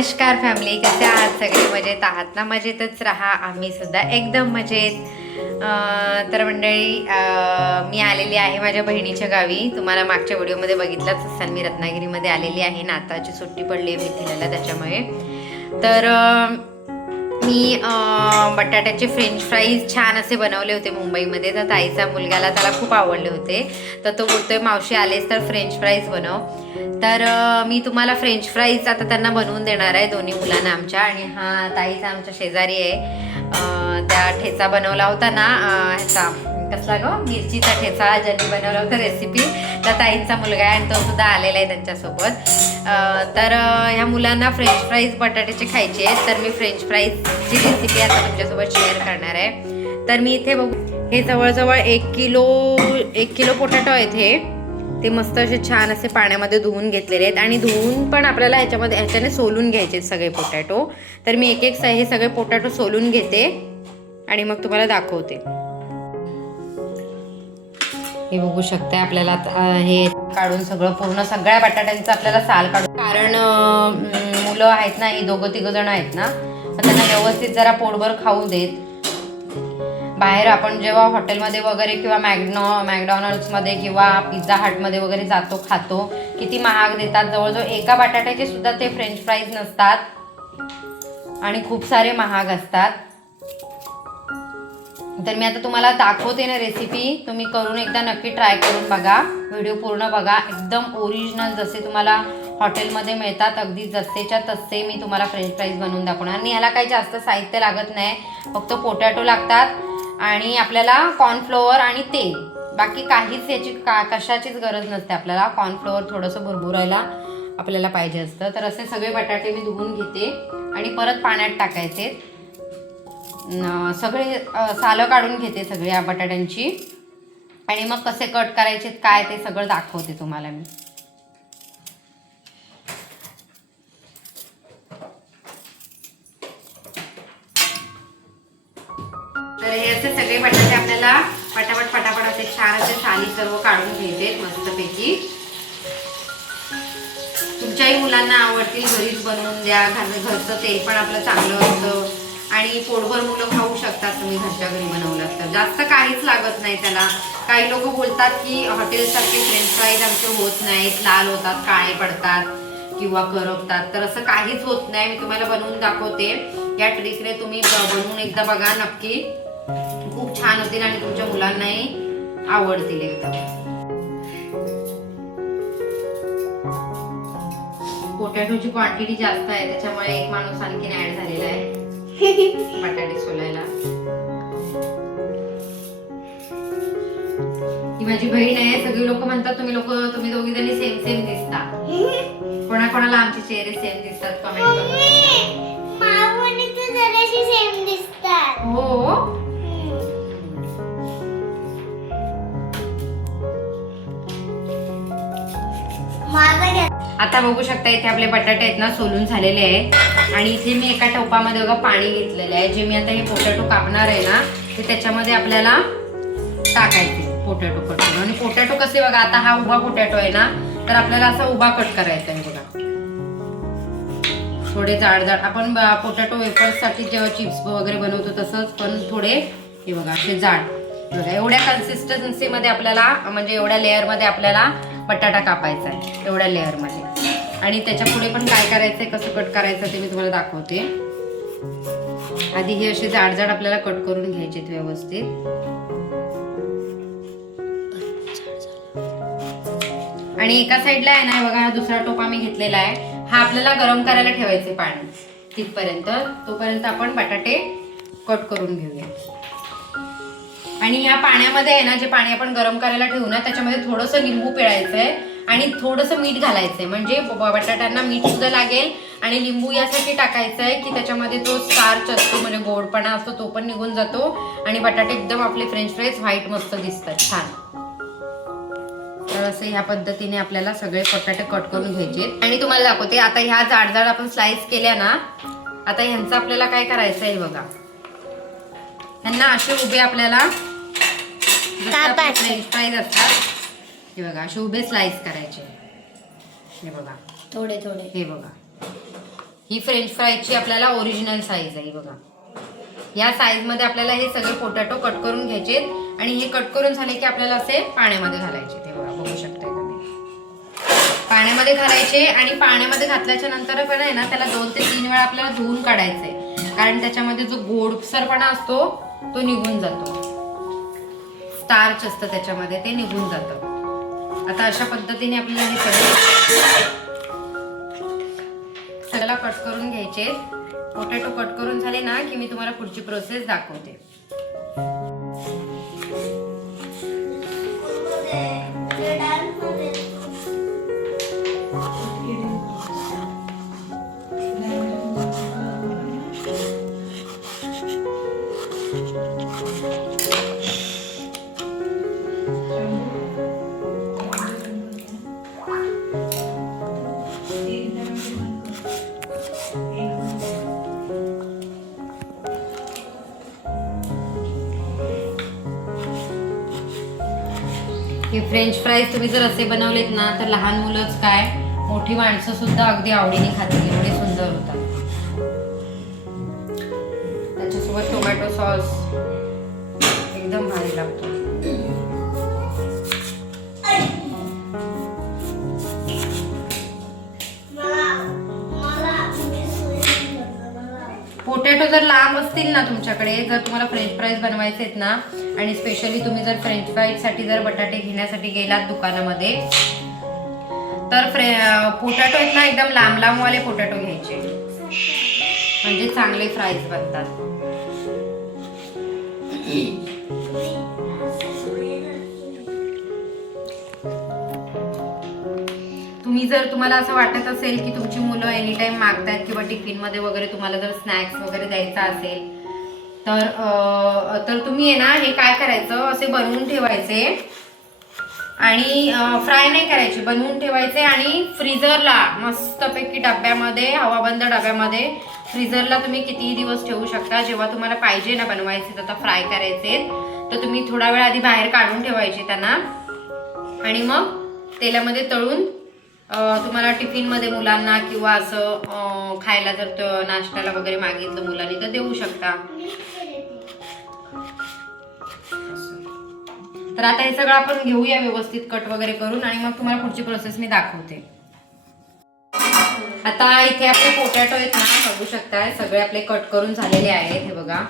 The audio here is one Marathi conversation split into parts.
नमस्कार फॅमिली कसे आहात? सगळे मजेत आहात ना? मजेतच राहा. आम्ही सुद्धा एकदम मजेत. तर मंडळी मी आलेली आहे माझ्या बहिणीच्या गावी. तुम्हाला मागच्या व्हिडिओमध्ये बघितलंच असाल मी रत्नागिरीमध्ये आलेली आहे. नाताची सुट्टी पडली आहे मिथिलाला त्याच्यामुळे. तर मी बटाट्याचे फ्रेंच फ्राईज छान असे बनवले होते मुंबईमध्ये. तर ताईचा मुलगाला त्याला खूप आवडले होते. तर तो बोलतोय मावशी आलेस तर फ्रेंच फ्राईज बनव. तर मी तुम्हाला फ्रेंच फ्राईज आता त्यांना बनवून देणार आहे दोन्ही मुलांना आमच्या. आणि हा ताईचा आमच्या शेजारी आहे. त्या ठेचा बनवला होता ना ह्याचा कसला ग? मिरचीचा ठेचा ज्यांनी बनवला होता रेसिपी त्या ताईंचा मुलगा आहे आणि तो सुद्धा आलेला आहे त्यांच्यासोबत. तर ह्या मुलांना फ्रेंच फ्राईज बटाट्याचे खायचे आहेत. तर मी फ्रेंच फ्राईजची रेसिपी आता तुमच्यासोबत शेअर करणार आहे. तर मी इथे बघू हे जवळजवळ एक किलो एक किलो पोटॅटो आहेत हे. ते मस्त असे छान असे पाण्यामध्ये धुवून घेतलेले आहेत. आणि धुवून पण आपल्याला ह्याच्यामध्ये ह्याच्याने सोलून घ्यायचे आहेत सगळे पोटॅटो तर मी एक एक स- हे सगळे पोटॅटो सोलून घेते. आणि मग तुम्हाला दाखवते. हे बघू शकते आपल्याला हे काढून सगळं पूर्ण सगळ्या बटाट्यांचं आपल्याला साल काढून कारण मुलं आहेत ना ही दोघं तिघं जण आहेत ना त्यांना व्यवस्थित जरा पोटभर खाऊ देत. बाहेर आपण जेव्हा हॉटेलमध्ये वगैरे किंवा मॅगनॉ मॅकडॉनल्ड्समध्ये किंवा पिझ्झा हटमध्ये वगैरे जातो खातो किती महाग देतात. जवळजवळ एका बटाट्याचे सुद्धा ते फ्रेंच फ्राईज नसतात. आणि खूप सारे महाग असतात. तर मी आता तुम्हाला दाखवते ना रेसिपी तुम्ही करून एकदा नक्की ट्राय करून बघा. व्हिडिओ पूर्ण बघा. एकदम ओरिजिनल जसे तुम्हाला हॉटेलमध्ये मिळतात अगदी जसेच्या तसे मी तुम्हाला फ्रेंच फ्राईज बनवून दाखवणार. आणि याला काही जास्त साहित्य लागत नाही. फक्त पोटॅटो लागतात. आणि आपल्याला कॉर्नफ्लोअर आणि तेल. बाकी काहीच याची का कशाचीच गरज नसते आपल्याला. कॉर्नफ्लोअर थोडंसं भरभुरायला आपल्याला पाहिजे असतं. तर असे सगळे बटाटे मी धुवून घेते. आणि परत पाण्यात टाकायचे. सगळे सालं काढून घेते सगळ्या बटाट्यांची. आणि मग कसे कट करायचे काय ते सगळं दाखवते तुम्हाला मी. तर हे असे सगळे बटाटे आपल्याला पटापट पटापट असे छान असे साली सर्व काढून घ्यायचे मस्तपैकी. तुमच्याही मुलांना आवडतील घरीच बनवून द्या घरचं तेल पण आपलं चांगलं असतं आणि पोटभर मुलं खाऊ शकतात तुम्ही घरच्या घरी बनवलं तर. जास्त काहीच लागत नाही त्याला. काही लोक बोलतात की हॉटेलसारखे फ्रेंच फ्राईज आमचे होत नाहीत लाल होतात काळे पडतात किंवा करपतात. तर असं काहीच होत नाही. मी तुम्हाला बनवून दाखवते. या ट्रिकने तुम्ही बनवून एकदा बघा नक्की. खूप छान होतील आणि तुमच्या मुलांनाही आवडतील एकदम पोटॅटोची क्वांटिटी जास्त आहे त्याच्यामुळे एक माणूस आणखीन ऍड झालेला आहे. बटाटे सोलायला. ही माझी बहीण आहे सगळी लोक म्हणतात तुम्ही लोक तुम्ही दोघी जणी सेम सेम दिसता. कोणाकोणाला आमचे चेहरे सेम दिसतात कमेंट करून. हो? आता बघू शकता इथे आपले बटाटे आहेत ना सोलून झालेले आहे आणि इथे मी एका टोपामध्ये बघा पाणी घेतलेले आहे. जे मी आता हे पोटॅटो कापणार आहे ना ते त्याच्यामध्ये आपल्याला टाकायचे पोटॅटो कट करून. आणि पोटॅटो कसे बघा आता हा उभा पोटॅटो आहे ना तर आपल्याला असा उभा कट करायचा आहे बघा. थोडे जाड जाड. आपण पोटॅटो वेफर्ससाठी जेव्हा चिप्स वगैरे बनवतो तसंच पण थोडे हे बघा असे जाड. बघा एवढ्या कन्सिस्टन्सीमध्ये आपल्याला म्हणजे एवढ्या लेअरमध्ये आपल्याला बटाटा कापायचा आहे. एवढ्या लेअरमध्ये आणि त्याच्या पुढे पण काय करायचंय कसं कट करायचं ते मी तुम्हाला दाखवते. आधी हे असे जाडजाड आपल्याला कट करून घ्यायचे व्यवस्थित. आणि एका साईडला आहे ना बघा हा दुसरा टोपा आम्ही घेतलेला आहे. हा आपल्याला गरम करायला ठेवायचे पाणी. तिथपर्यंत. तोपर्यंत आपण बटाटे कट करून घेऊया. आणि या पाण्यामध्ये आहे ना जे पाणी आपण गरम करायला ठेवू ना त्याच्यामध्ये थोडंसं लिंबू पिळायचं आहे आणि थोडंसं मीठ घालायचंय. म्हणजे बटाट्यांना मीठ सुद्धा लागेल आणि लिंबू यासाठी टाकायचं आहे की त्याच्यामध्ये तो स्टार्च असतो म्हणजे गोडपणा असतो तो पण निघून जातो. आणि बटाटे एकदम आपले फ्रेंच फ्राईज व्हाईट मस्त दिसतात. छान. तर असं ह्या पद्धतीने आपल्याला सगळे बटाटे कट करून घ्यायचे. आणि तुम्हाला दाखवते आता ह्या जाड जाड आपण स्लाइस केल्या ना आता ह्यांचं आपल्याला काय करायचं आहे बघा. ह्यांना असे उभे आपल्याला. फ्रेंच फ्राईज असतात हे बघा असे उभे स्लाइस करायचे. हे बघा. थोडे थोडे. हे बघा. ही फ्रेंच फ्राईजची आपल्याला ओरिजिनल साईज आहे बघा. या साईजमध्ये आपल्याला हे सगळे पोटॅटो कट करून घ्यायचे आणि हे कट करून झाले की आपल्याला असे पाण्यामध्ये घालायचे. ते बघा बघू तुम्ही. पाण्यामध्ये घालायचे आणि पाण्यामध्ये घातल्याच्या नंतर पण आहे ना त्याला दोन ते तीन वेळा आपल्याला धुवून काढायचंय. कारण त्याच्यामध्ये जो गोडसरपणा असतो तो निघून जातो. स्टार्च असतं त्याच्यामध्ये ते निघून जातं. आता अशा पद्धतीने आपल्याला हे सगळे सगळ्याला कट करून घ्यायचे. पोटॅटो कट करून झाले ना की मी तुम्हाला पुढची प्रोसेस दाखवते. फ्रेंच फ्राईज तुम्ही जर असे बनवलेत ना तर लहान मुलंच काय मोठी माणसं सुद्धा अगदी आवडीने खातील. एवढे सुंदर होतात. त्याच्यासोबत टोमॅटो सॉस एकदम भारी लागतो. पोटॅटो जर लांब असतील ना तुमच्याकडे जर तुम्हाला फ्रेंच फ्राईज बनवायचे आहेत ना आणि स्पेशली तुम्ही जर फ्रेंच फ्राईजसाठी जर बटाटे घेण्यासाठी गेलात दुकानामध्ये तर फ्रे पोटॅटो आहेत ना एकदम लांब लांबवाले पोटॅटो घ्यायचे. म्हणजे चांगले फ्राईज बनतात. तुम्ही जर तुम्हाला असं वाटत असेल की तुमची मुलं एनी टाइम मागतात किंवा टिफिनमध्ये वगैरे तुम्हाला जर स्नॅक्स वगैरे द्यायचा असेल तर तर तुम्ही आहे ना हे काय करायचं? असे बनवून ठेवायचे. आणि फ्राय नाही करायचे. बनवून ठेवायचे आणि फ्रीजरला मस्तपैकी डब्यामध्ये हवाबंद डब्यामध्ये फ्रीजरला तुम्ही कितीही दिवस ठेवू शकता? जेव्हा तुम्हाला पाहिजे ना बनवायचे तर फ्राय करायचे. तर तुम्ही थोडा वेळ आधी बाहेर काढून ठेवायचे त्यांना. आणि मग तेलामध्ये तळून तुम्हाला टिफिनमध्ये मुलांना किंवा असं खायला जर नाश्त्याला वगैरे मागितलं मुलांनी तर देऊ शकता. तर आता हे सगळं आपण घेऊया व्यवस्थित कट वगैरे करून आणि मग तुम्हाला पुढची प्रोसेस मी दाखवते. आता इथे आपले पोटॅटो आहेत ना बघू शकताय सगळे आपले कट करून झालेले आहेत हे बघा.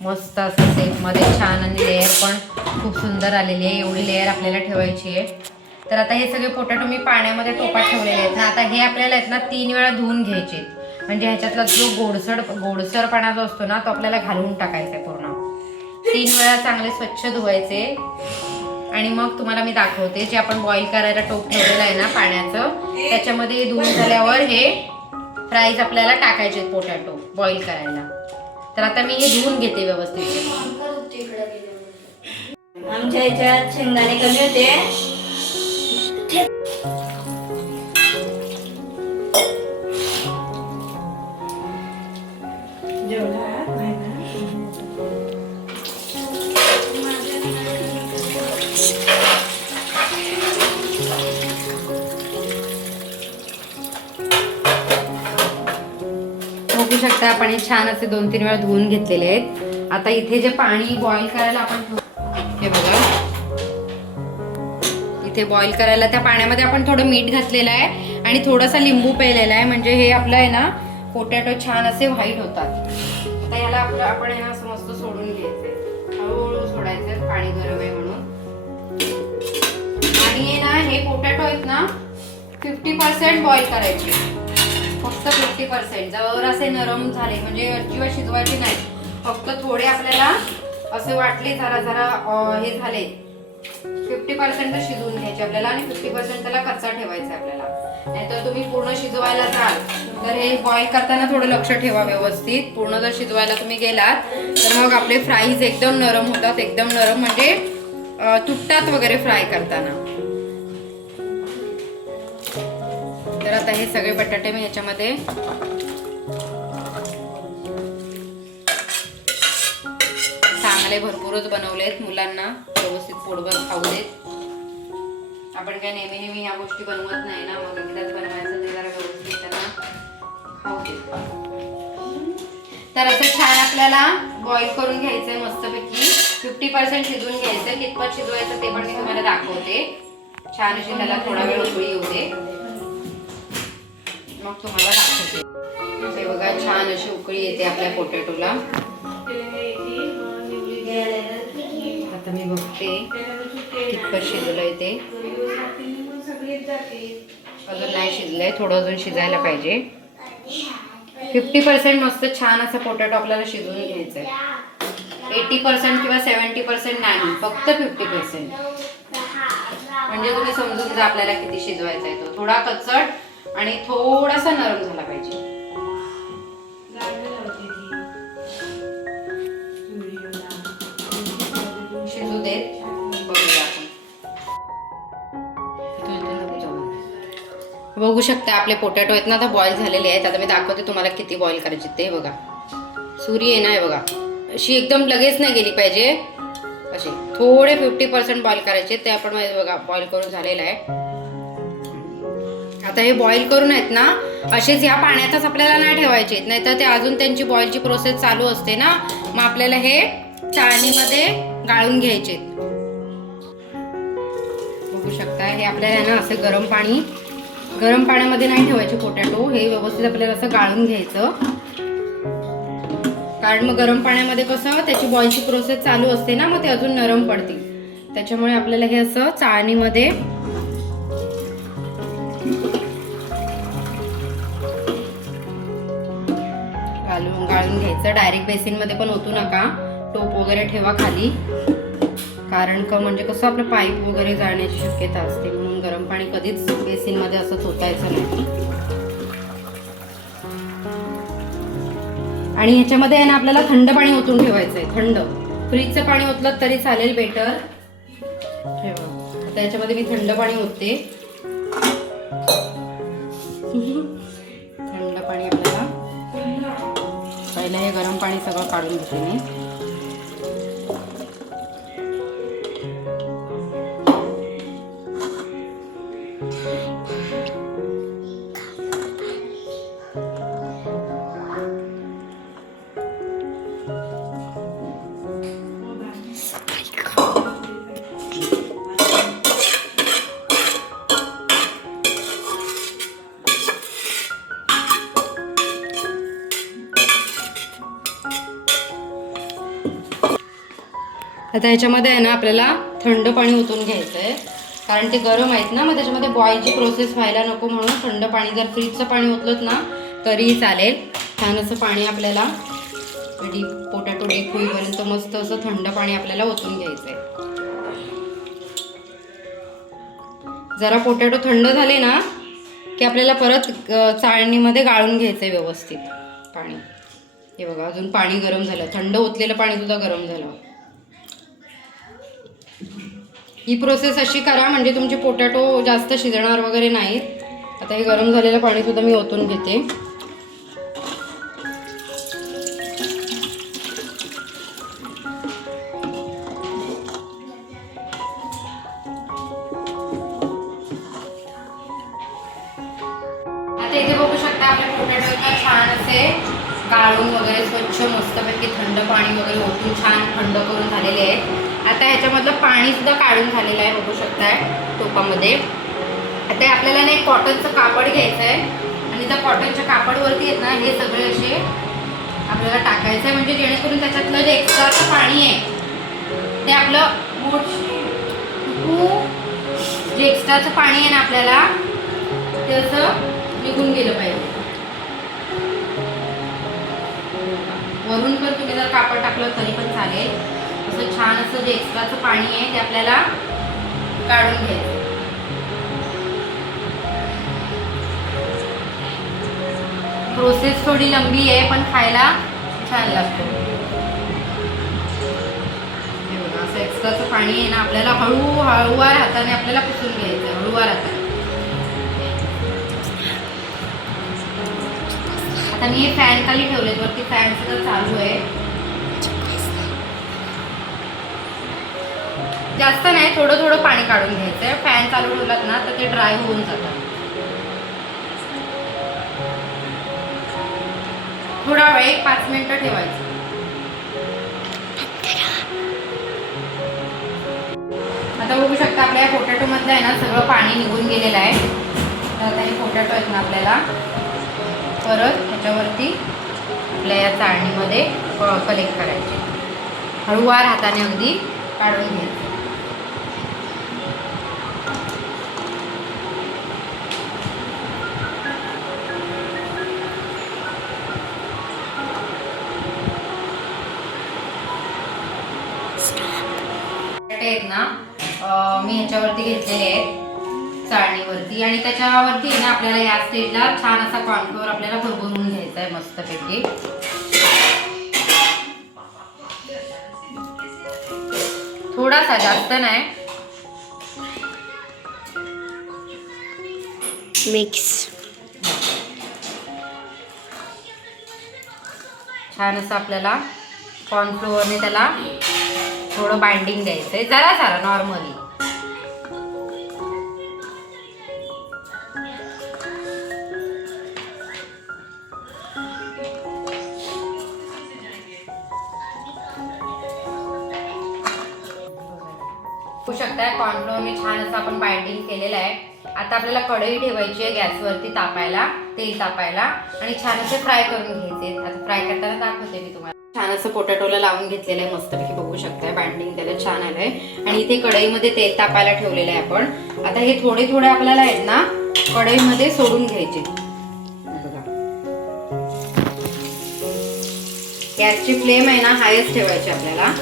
मस्त असं सेफमध्ये छान आणि लेअर पण खूप सुंदर आलेली आहे. एवढी लेअर आपल्याला ठेवायची आहे. तर आता हे सगळे पोटॅटो मी पाण्यामध्ये टोपा ठेवलेले आहेत. ना आता हे आपल्याला आहेत ना तीन वेळा धुवून घ्यायचे. म्हणजे ह्याच्यातला जो गोडसर गोडसरपणा जो असतो ना तो आपल्याला घालून टाकायचा आहे पूर्ण. तीन वेळा चांगले स्वच्छ धुवायचे. आणि मग तुम्हाला मी दाखवते जे आपण बॉईल करायला टोप ठेवलेलं आहे ना पाण्याचं त्याच्यामध्ये धुवून झाल्यावर हे फ्राईज आपल्याला टाकायचे पोटॅटो बॉईल करायला. तर आता मी हे धुवून घेते व्यवस्थित. आमच्या ह्याच्यात शेंगदाणे कमी होते. बघू शकता आपण हे छान असे दोन तीन वेळा धुवून घेतलेले आहेत. आता इथे जे पाणी बॉईल करायला आपण हे बघा. इथे बॉईल करायला. त्या पाण्यामध्ये आपण थोडं मीठ घातलेलं आहे आणि थोडासा लिंबू पेलेला आहे. म्हणजे हे आपलं आहे ना पोटॅटो छान असे व्हाईट होतात. आता ह्याला आपलं आपण आहे ना असं मस्त सोडून घ्यायचं हळूहळू सोडायचं पाणी गरम आहे म्हणून. आणि हे ना हे पोटॅटो आहेत ना फिफ्टी पर्सेंट बॉईल करायचे. फक्त फिफ्टी पर्सेंट जर असे नरम झाले म्हणजे अजिबात शिजवायचे नाही फक्त थोडे आपल्याला असे वाटले जरा जरा हे झाले. फिफ्टी पर्सेंट शिजवून घ्यायचे आपल्याला आणि फिफ्टी पर्सेंट त्याला कच्चा ठेवायचा आपल्याला. नाहीतर तुम्ही पूर्ण शिजवायला जाल तर हे बॉईल करताना थोडं लक्ष ठेवा व्यवस्थित. पूर्ण जर शिजवायला तुम्ही गेलात तर मग आपले फ्राईज एकदम नरम होतात. एकदम नरम म्हणजे तुटतात वगैरे फ्राय करताना. तर आता हे सगळे बटाटे मी ह्याच्यामध्ये चांगले भरपूरच बनवलेत मुलांना व्यवस्थित पोटभर खाऊ देत. आपण काय नेहमी नेहमी ह्या गोष्टी बनवत नाही ना मग एकदाच बनवायचं ते जरा व्यवस्थित त्यांना खाऊ तर असं छान आपल्याला बॉईल करून घ्यायचंय मस्तपैकी. फिफ्टी पर्सेंट शिजवून घ्यायचं कितपत शिजवायचं ते पण मी तुम्हाला दाखवते. छान अशी त्याला थोडा वेळ उकळी येऊ दे. मग तुम्हाला दाखवते. हे बघा छान अशी उकळी येते आपल्या पोटॅटोला आता मी बघते कितपत शिजलंय ते. अजून नाही शिजलंय थोडं अजून शिजायला पाहिजे. फिफ्टी पर्सेंट मस्त छान असा पोटॅटो आपल्याला शिजवून घ्यायचा आहे एटी पर्सेंट किंवा सेवन्टी पर्सेंट नाही फक्त फिफ्टी पर्सेंट म्हणजे तुम्ही समजून जा आपल्याला किती शिजवायचा आहे तो. थोडा कचट आणि थोडासा नरम झाला पाहिजे. बघू शकता आपले पोटॅटो आहेत ना आता बॉईल झालेले आहेत. आता मी दाखवते तुम्हाला किती बॉईल करायचे ते बघा. सुरी आहे ना हे बघा. अशी एकदम लगेच नाही गेली पाहिजे. असे थोडे फिफ्टी पर्सेंट बॉईल करायचे ते आपण बघा बॉईल करून झालेलं आहे. आता हे बॉईल करून आहेत ना असेच ह्या पाण्यातच आपल्याला नाही ठेवायचे नाही तर ते अजून त्यांची बॉईलची प्रोसेस चालू असते ना मग आपल्याला हे चाळणीमध्ये गाळून घ्यायचे बघू शकता हे आपल्याला ना असं गरम पाणी गरम पाण्यामध्ये नाही ठेवायचे पोटॅटो हे व्यवस्थित आपल्याला असं गाळून घ्यायचं. कारण मग गरम पाण्यामध्ये कसं त्याची बॉईलची प्रोसेस चालू असते ना मग ते अजून नरम पडतील. त्याच्यामुळे आपल्याला हे असं चाळणीमध्ये घालून गाळून घ्यायचं. डायरेक्ट बेसिनमध्ये पण ओतू नका. टोप वगैरे ठेवा खाली. कारण का म्हणजे कसं आपलं पाईप वगैरे जाण्याची शक्यता असते. म्हणून गरम पाणी कधीच बेसिनमध्ये असं तोतायचं नाही. आणि ह्याच्यामध्ये आहे ना आपल्याला थंड पाणी ओतून ठेवायचं आहे थंड. फ्रीजचं पाणी ओतलं तरी चालेल बेटर. ठेवा. आता याच्यामध्ये मी थंड पाणी ओतते. थंड पाणी आपल्याला. पहिलं हे गरम पाणी सगळं काढून घेते मी. आता ह्याच्यामध्ये आहे ना आपल्याला थंड पाणी ओतून घ्यायचं आहे कारण ते गरम आहेत ना मग त्याच्यामध्ये बॉईलची प्रोसेस व्हायला नको म्हणून थंड पाणी जर फ्रीजचं पाणी ओतलं ना तरीही चालेल. छान असं पाणी आपल्याला डीप पोटॅटो डीप होईपर्यंत मस्त असं थंड पाणी आपल्याला ओतून घ्यायचं आहे जरा पोटॅटो थंड झाले ना की आपल्याला परत चाळणीमध्ये गाळून घ्यायचं आहे व्यवस्थित पाणी. हे बघा अजून पाणी गरम झालं. थंड ओतलेलं पाणीसुद्धा गरम झालं. ही प्रोसेस अशी करा म्हणजे तुमचे पोटॅटो जास्त शिजणार वगैरे नाहीत. आता हे गरम झालेलं पाणीसुद्धा मी ओतून घेते. शकताय टोपामध्ये. आता आपल्याला ना एक कॉटनचं कापड घ्यायचं आहे आणि त्या कॉटनच्या कापडवरती आहेत ना हे सगळे असे आपल्याला टाकायचं आहे म्हणजे जेणेकरून त्याच्यातलं जे एक्स्ट्राचं पाणी आहे ते आपलं मोठ जे एक्स्ट्राचं पाणी आहे ना आपल्याला ते असं निघून गेलं पाहिजे. वरून पण तुम्ही जर कापड टाकलं तरी पण चालेल. असं छान असं जे एक्स्ट्राचं पाणी आहे ते आपल्याला काढून घ्यायचं. प्रोसेस थोडी लंबी आहे पण खायला छान लागतो. असं एक्स्ट्राचं पाणी आहे ना आपल्याला हळू हळूवार हाताने आपल्याला पुसून घ्यायचं हळूवार हाताने. आता मी हे फॅन खाली ठेवलेत वरती फॅन सुद्धा चालू आहे. जास्त नाही थोडं थोडं पाणी काढून घ्यायचं फॅन चालू ठेवलात ना तर ते ड्राय होऊन जातात थोडा वेळ एक पाच मिनटं ठेवायचं. आता बघू शकता आपल्या पोटॅटो मधलं आहे ना सगळं पाणी निघून गेलेलं आहे. तर आता हे पोटॅटो आहेत ना आपल्याला. परत ह्याच्यावरती आपल्या या चाळणीमध्ये कलेक्ट करायचे. हळूवार हाताने अगदी काढून घ्यायचं. आणि त्याच्यावरती ना आपल्याला या स्टेजला छान असा कॉर्नफ्लोअर आपल्याला भरभरून घ्यायचा आहे मस्तपैकी. थोडासा जास्त नाही. मिक्स छान असं आपल्याला कॉर्नफ्लोअरने त्याला थोडं बाइंडिंग द्यायचं आहे जरा जरा नॉर्मली आता आपल्याला कढई ठेवायची आहे गॅसवरती तापायला तेल तापायला आणि छान असे फ्राय करून घ्यायचे आता फ्राय करताना दाखवते मी तुम्हाला. छान असं पोटॅटोला लावून घेतलेलं आहे मस्तपैकी बघू शकताय बाइंडिंग त्याला छान आलंय. आणि इथे कढईमध्ये तेल तापायला ठेवलेलं आहे आपण. आता हे थोडे थोडे आपल्याला आहेत ना कढईमध्ये सोडून घ्यायचे. गॅसची फ्लेम आहे ना हायच ठेवायची आपल्याला.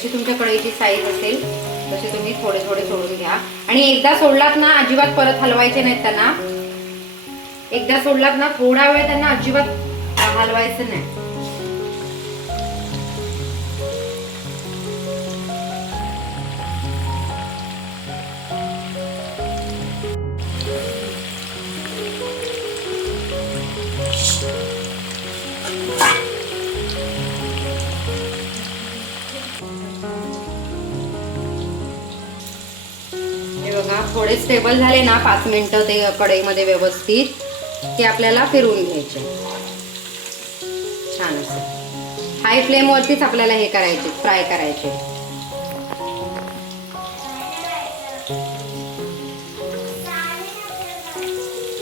जशी तुमच्या कढईची साईज असेल तसे तुम्ही थोडे थोडे सोडून घ्या. आणि एकदा सोडलात ना अजिबात परत हलवायचे नाहीत त्यांना. एकदा सोडलात ना थोडा वेळ त्यांना अजिबात हलवायचं नाही. हे बघा थोडे स्टेबल झाले ना पाच मिनटं ते कढईमध्ये व्यवस्थित ते आपल्याला फिरवून घ्यायचे. छान असं. हाय फ्लेमवरतीच आपल्याला हे करायचे फ्राय करायचे.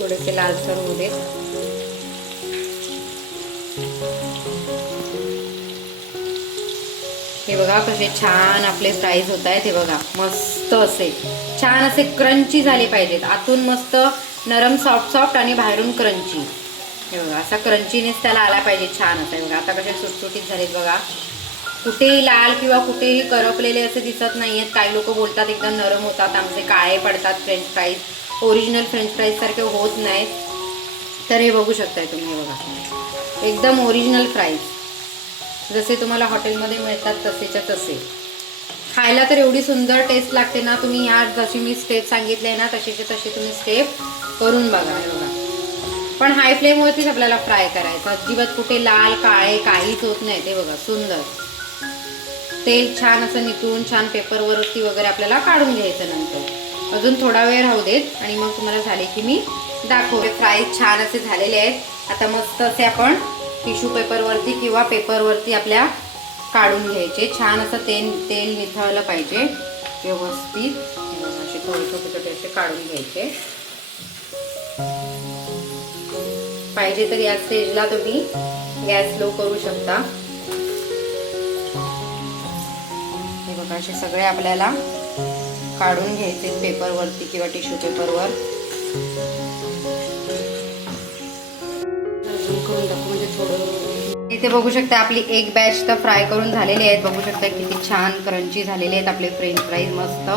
थोडेसे लालसर होऊ दे. बघा कसे छान आपले फ्राईज होत आहेत. हे बघा मस्त असे. छान असे क्रंची झाले पाहिजेत. आतून मस्त नरम सॉफ्ट सॉफ्ट आणि बाहेरून क्रंची हे बघा असा क्रंचीनेस त्याला आला पाहिजे छान असं हे बघा आता कसे सुटसुटीत झालेत बघा. कुठेही लाल किंवा कुठेही करपलेले असे दिसत नाहीयेत. काही लोक बोलतात एकदम नरम होतात आमचे काळे पडतात French fries original French fries सारखे होत नाहीत. तर हे बघू शकताय तुम्ही हे बघा. एकदम ओरिजिनल फ्राईज जसे तुम्हाला हॉटेलमध्ये मिळतात तसेच्या तसे. खायला तर एवढी सुंदर टेस्ट लागते ना तुम्ही ह्या जशी मी स्टेप सांगितले ना तसेचे तसे तुम्ही स्टेप करून बघा. बघा पण हाय फ्लेमवरतीच आपल्याला फ्राय करायचं. अजिबात कुठे लाल काळे काहीच होत नाही ते बघा सुंदर. तेल छान असं नितळून छान पेपरवरती वगैरे आपल्याला काढून घ्यायचं नंतर. अजून थोडा वेळ राहू देत आणि मग तुम्हाला झाले की मी दाखवते. फ्राय छान असे झालेले आहेत. आता मस्त असे आपण टिश्यू पेपरवरती किंवा पेपरवरती आपल्या काढून घ्यायचे. छान असं तेल तेल निथळलं पाहिजे. व्यवस्थित. असे थोडे छोटे छोटे असे काढून घ्यायचे. पाहिजे तर या स्टेजला तुम्ही गॅस स्लो करू शकता. हे बघा असे सगळे आपल्याला काढून घ्यायचे पेपरवरती किंवा टिश्यू पेपरवर. करून इथे बघू शकता आपली एक बॅच तर फ्राय करून झालेली आहेत. बघू शकता किती छान क्रंची झालेले आहेत आपले फ्रेंच फ्राईज मस्त.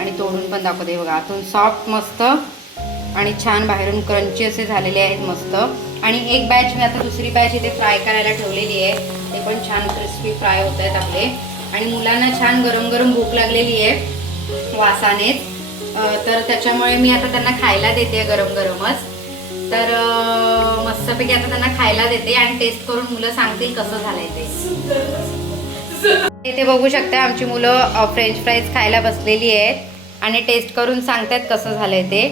आणि तोडून पण दाखवते बघा. आतून सॉफ्ट मस्त आणि छान बाहेरून क्रंची असे झालेले आहेत मस्त. आणि एक बॅच मी आता दुसरी बॅच इथे फ्राय करायला ठेवलेली आहे. ते पण छान क्रिस्पी फ्राय होत आहेत आपले. आणि मुलांना छान गरम गरम भूक लागलेली आहे वासानेच. तर त्याच्यामुळे मी आता त्यांना खायला देते गरम गरमच. तर मस्तपैकी आता त्यांना खायला देते आणि टेस्ट करून मुलं सांगतील कसं झालंय ते. इथे बघू शकता आमची मुलं फ्रेंच फ्राईज खायला बसलेली आहेत आणि टेस्ट करून सांगतात कसं झालंय ते.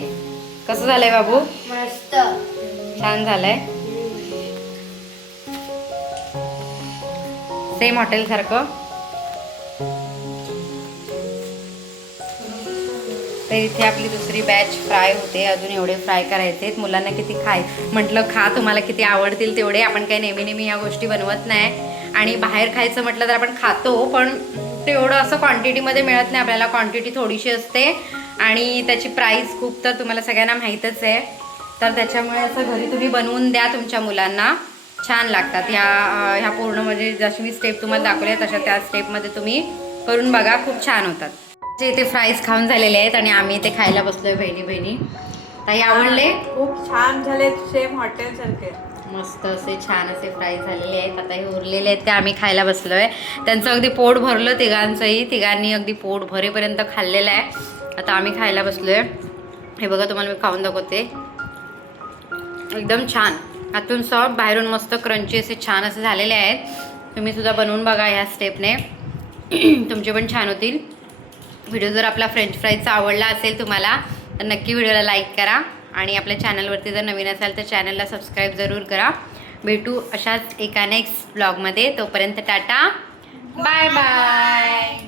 कसं झालंय बाबू? मस्त. छान झालंय. सेम हॉटेल सारखं. तर इथे आपली दुसरी बॅच फ्राय होते. अजून एवढे फ्राय करायचे मुलांना किती खाय म्हटलं खा तुम्हाला किती आवडतील तेवढे. आपण काही नेहमी नेहमी या गोष्टी बनवत नाही. आणि बाहेर खायचं म्हटलं तर आपण खातो पण तेवढं असं क्वांटिटीमध्ये मिळत नाही. आपल्याला क्वांटिटी थोडीशी असते. आणि त्याची प्राईस खूप तर तुम्हाला सगळ्यांना माहीतच आहे. तर त्याच्यामुळे असं घरी तुम्ही बनवून द्या तुमच्या मुलांना. छान लागतात. ह्या ह्या पूर्ण म्हणजे जशी मी स्टेप तुम्हाला दाखवल्या तशा त्या स्टेपमध्ये तुम्ही करून बघा. खूप छान होतात. जे इथे फ्राईज खाऊन झालेले आहेत आणि आम्ही इथे खायला बसलोय बहिणी बहिणी. ताई आवडले? खूप छान झाले सेम हॉटेल सारखे. मस्त असे छान असे फ्राय झालेले आहेत. आता हे उरलेले आहेत ते आम्ही खायला बसलोय. त्यांचं अगदी पोट भरलं तिघांचंही. तिघांनी अगदी पोट भरेपर्यंत खाल्लेलं आहे. आता आम्ही खायला बसलोय. हे बघा तुम्हाला मी खाऊन दाखवते. एकदम छान. आतून सॉफ्ट बाहेरून मस्त क्रंची असे छान असे झालेले आहेत. तुम्ही सुद्धा बनवून बघा ह्या स्टेपने तुमचे पण छान होतील. व्हिडिओ जर आपला फ्रेंच फ्राईजचा आवडला असेल तुम्हाला तर नक्की व्हिडिओला लाईक करा. आणि आपल्या चॅनलवरती जर नवीन असाल तर चॅनलला सबस्क्राईब जरूर करा. भेटू अशाच एका नेक्स्ट ब्लॉगमध्ये तोपर्यंत टाटा. Bye bye